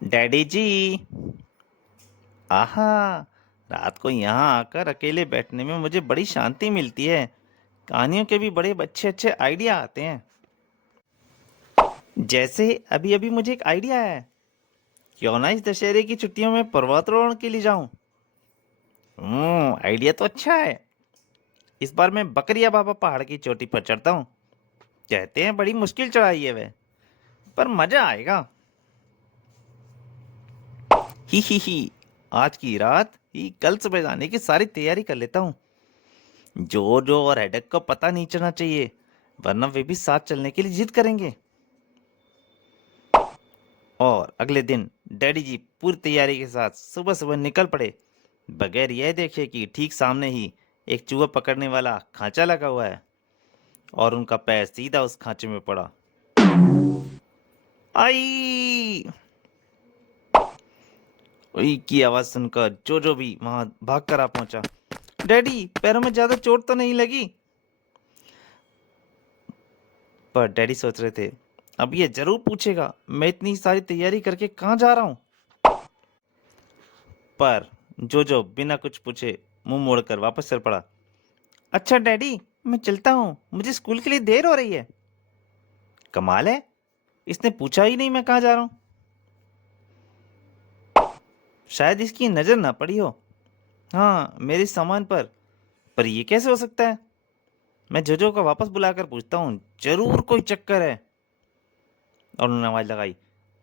Daddy जी। आहा। रात को यहाँ आकर अकेले बैठने में मुझे बड़ी शांति मिलती है। कहानियों के भी बड़े अच्छे अच्छे आइडिया आते हैं। जैसे अभी अभी मुझे एक आइडिया है। क्यों ना इस दशहरे की छुट्टियों में पर्वतारोहण के लिए जाऊं। आइडिया तो अच्छा है। इस बार मैं बकरिया बाबा पहाड़ की चोटी पर चढ़ता हूँ। कहते हैं बड़ी मुश्किल चढ़ाई है वह, पर मजा आएगा। ही आज की रात ही कल सुबह जाने की सारी तैयारी कर लेता हूँ। जो और हेडक को पता नहीं चलना चाहिए, वरना वे भी साथ चलने के लिए जिद करेंगे। और अगले दिन डैडी जी पूरी तैयारी के साथ सुबह सुबह निकल पड़े, बगैर यह देखे कि ठीक सामने ही एक चूहा पकड़ने वाला खांचा लगा हुआ है और उनका पैर सीधा उस खांचे में पड़ा। आई उई की आवाज सुनकर जो भी वहां भाग कर आ पहुंचा। डैडी, पैरों में ज्यादा चोट तो नहीं लगी? पर डैडी सोच रहे थे, अब ये जरूर पूछेगा मैं इतनी सारी तैयारी करके कहाँ जा रहा हूँ। पर जो बिना कुछ पूछे मुंह मोड़कर वापस चल पड़ा। अच्छा डैडी, मैं चलता हूँ, मुझे स्कूल के लिए देर हो रही है। कमाल है, इसने पूछा ही नहीं मैं कहाँ जा रहा हूँ। शायद इसकी नजर ना पड़ी हो। हाँ, मेरे सामान पर ये कैसे हो सकता है? मैं जोजो को वापस बुलाकर पूछता हूँ, जरूर कोई चक्कर है। और उन्होंने आवाज लगाई,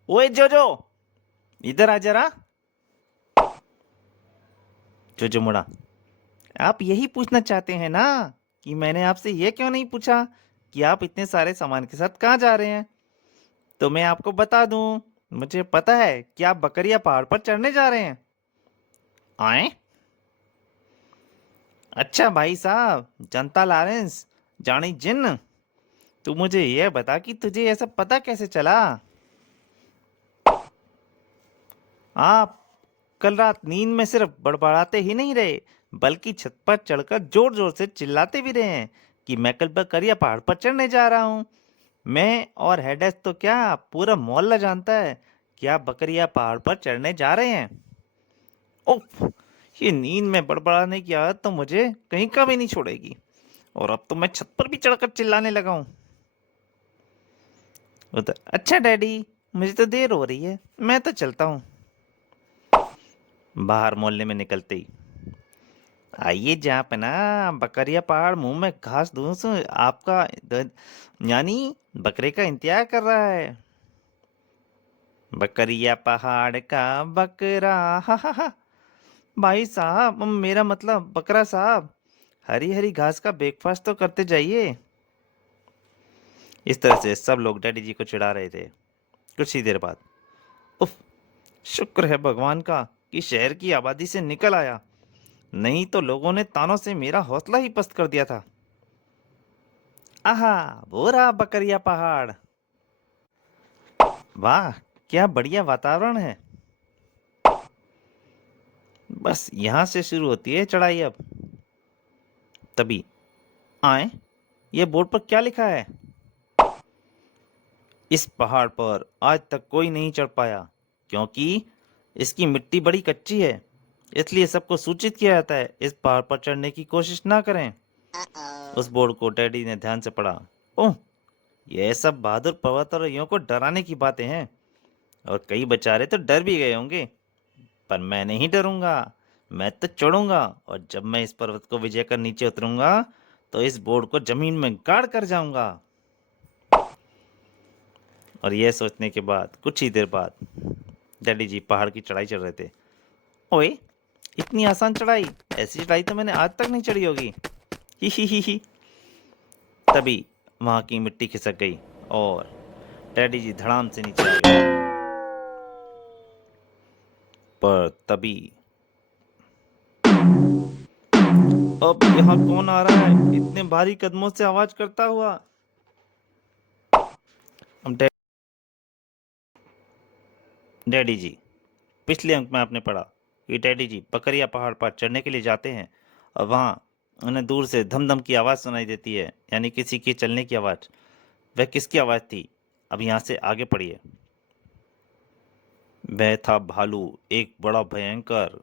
ओए जोजो, इधर आ जरा। जोजो मुड़ा। आप यही पूछना चाहते हैं ना कि मैंने आपसे ये क्यों नहीं पूछा कि आप इतने सारे सामान के साथ कहाँ जा रहे हैं? तो मैं आपको बता दूं, मुझे पता है कि आप बकरिया पहाड़ पर चढ़ने जा रहे हैं। आए? अच्छा भाई साहब, जनता लॉरेंस, जानी जिन्न, तू मुझे यह बता कि तुझे यह सब पता कैसे चला? आप कल रात नींद में सिर्फ बड़बड़ाते ही नहीं रहे, बल्कि छत पर चढ़कर जोर जोर से चिल्लाते भी रहे हैं कि मैं कल बकरिया पहाड़ पर चढ़ने जा रहा हूँ। मैं और हेडेस तो क्या, पूरा मोहल्ला जानता है कि आप बकरिया पहाड़ पर चढ़ने जा रहे हैं। उफ, ये नींद में बड़बड़ाने की आदत तो मुझे कहीं का भी नहीं छोड़ेगी। और अब तो मैं छत पर भी चढ़कर चिल्लाने लगा हूँ। उधर, अच्छा डैडी, मुझे तो देर हो रही है, मैं तो चलता हूँ। बाहर मोहल्ले में निकलते ही, आइए जहाँ पे ना बकरिया पहाड़ मुंह में घास धूस आपका यानी बकरे का इंतजार कर रहा है। बकरिया पहाड़ का बकरा, हा हा हा। भाई साहब, मेरा मतलब बकरा साहब, हरी हरी घास का ब्रेकफास्ट तो करते जाइए। इस तरह से सब लोग डैडी जी को चिढ़ा रहे थे। कुछ ही देर बाद, उफ, शुक्र है भगवान का कि शहर की आबादी से निकल आया, नहीं तो लोगों ने तानों से मेरा हौसला ही पस्त कर दिया था। आहा, वो रहा बकरिया पहाड़। वाह, क्या बढ़िया वातावरण है। बस यहाँ से शुरू होती है चढ़ाई अब। तभी, आए, ये बोर्ड पर क्या लिखा है? इस पहाड़ पर आज तक कोई नहीं चढ़ पाया, क्योंकि इसकी मिट्टी बड़ी कच्ची है। इसलिए सबको सूचित किया जाता है इस पहाड़ पर चढ़ने की कोशिश ना करें। उस बोर्ड को डैडी ने ध्यान से पढ़ा। ओह, यह सब बहादुर पर्वतारोहियों को डराने की बातें हैं, और कई बेचारे तो डर भी गए होंगे। पर मैं नहीं डरूंगा, मैं तो चढ़ूंगा, और जब मैं इस पर्वत को विजय कर नीचे उतरूंगा तो इस बोर्ड को जमीन में गाड़ कर जाऊंगा। और यह सोचने के बाद कुछ ही देर बाद डैडी जी पहाड़ की चढ़ाई चढ़ रहे थे। ओए, इतनी आसान चढ़ाई, ऐसी चढ़ाई तो मैंने आज तक नहीं चढ़ी होगी। ही। तभी वहां की मिट्टी खिसक गई और डैडी जी धड़ाम से नीचे आ गए। पर तभी, अब यहाँ कौन आ रहा है इतने भारी कदमों से आवाज करता हुआ? अब डैडी जी, पिछले अंक में आपने पढ़ा कि डैडी जी बकरिया पहाड़ पर चढ़ने के लिए जाते हैं, और वहां उन्हें दूर से धम धम की आवाज सुनाई देती है, यानी किसी के चलने की आवाज। वह किसकी आवाज थी? अब यहाँ से आगे पढ़िए। वह था भालू, एक बड़ा भयंकर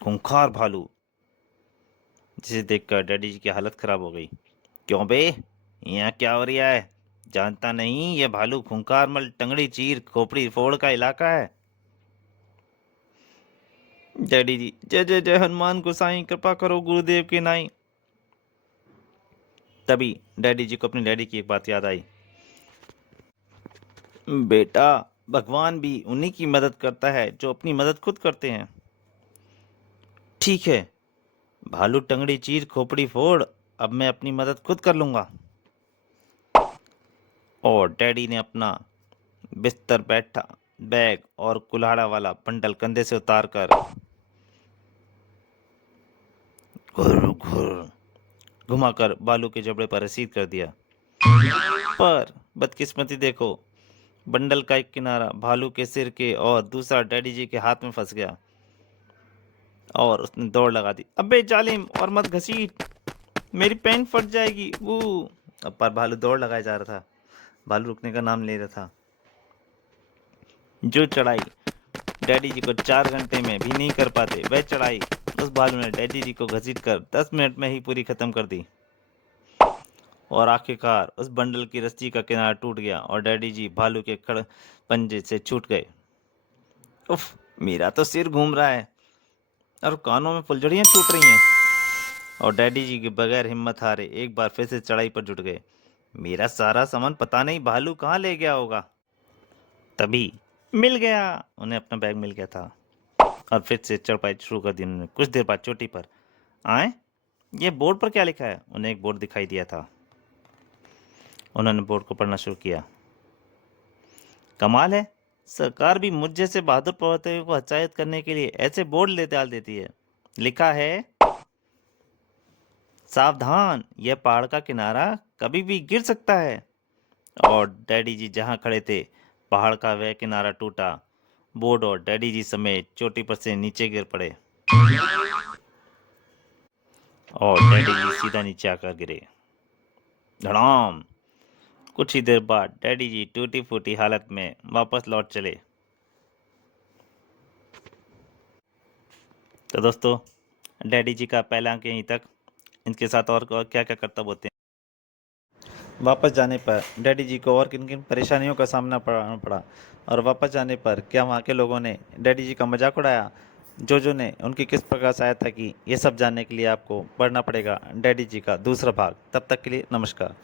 खूंखार भालू, जिसे देखकर डैडी जी की हालत खराब हो गई। क्यों बे, यहाँ क्या हो रहा है? जानता नहीं ये भालू खूंखार मल टंगड़ी चीर खोपड़ी फोड़ का इलाका है। डैडी जी, जय जय जय हनुमान गोसाई, कृपा करो गुरुदेव के नाई। तभी डैडी जी को अपनी डैडी की एक बात याद आई। बेटा, भगवान भी उन्हीं की मदद करता है जो अपनी मदद खुद करते हैं। ठीक है, भालू टंगड़ी चीर खोपड़ी फोड़, अब मैं अपनी मदद खुद कर लूंगा। और डैडी ने अपना बिस्तर, बैठा बैग और कुल्हाड़ा वाला बंडल कंधे से उतार कर घुर घुर घुमाकर बालू के जबड़े पर रसीद कर दिया। पर बदकिस्मती देखो, बंडल का एक किनारा भालू के सिर के और दूसरा डैडी जी के हाथ में फंस गया और उसने दौड़ लगा दी। अबे जालिम, और मत घसीट, मेरी पैंट फट जाएगी वो। अब पर भालू दौड़ लगाया जा रहा था, भालू रुकने का नाम ले रहा था। जो चढ़ाई डैडी जी को 4 घंटे में भी नहीं कर पाते, वह चढ़ाई उस भालू ने डैडी जी को घसीट कर 10 मिनट में ही पूरी खत्म कर दी। और आखिरकार उस बंडल की रस्सी का किनारा टूट गया और डैडी जी भालू के खड़ पंजे से छूट गए। उफ, मेरा तो सिर घूम रहा है और कानों में फुलझड़ियां छूट रही हैं। और डैडी जी के बगैर हिम्मत हारे एक बार फिर से चढ़ाई पर जुट गए। मेरा सारा सामान पता नहीं भालू कहाँ ले गया होगा। तभी मिल गया, उन्हें अपना बैग मिल गया था और फिर से चढ़ाई शुरू कर दी उन्होंने। कुछ देर बाद चोटी पर आए, ये बोर्ड पर क्या लिखा है? उन्हें एक बोर्ड दिखाई दिया था। उन्होंने बोर्ड को पढ़ना शुरू किया। कमाल है, सरकार भी मुझ जैसे बहादुर प्रवर्तकों को हत्यायत करने के लिए ऐसे बोर्ड ले डाल देती है। लिखा है, सावधान, यह पहाड़ का किनारा कभी भी गिर सकता है। और डैडी जी जहां खड़े थे, पहाड़ का वह किनारा टूटा। बोर्ड और डैडी जी समेत चोटी पर से नीचे गिर पड़े और डैडी जी सीधा नीचे आकर गिरे। धड़ाम। कुछ ही देर बाद डैडी जी टूटी फूटी हालत में वापस लौट चले। तो दोस्तों, डैडी जी का पहला अंक यहीं तक। इनके साथ और क्या क्या करतब होते हैं। वापस जाने पर डैडी जी को और किन किन परेशानियों का सामना करना पड़ा और वापस जाने पर क्या वहाँ के लोगों ने डैडी जी का मजाक उड़ाया, जोजो ने उनकी किस प्रकार सहायता की, ये सब जानने के लिए आपको पढ़ना पड़ेगा डैडी जी का दूसरा भाग। तब तक के लिए नमस्कार।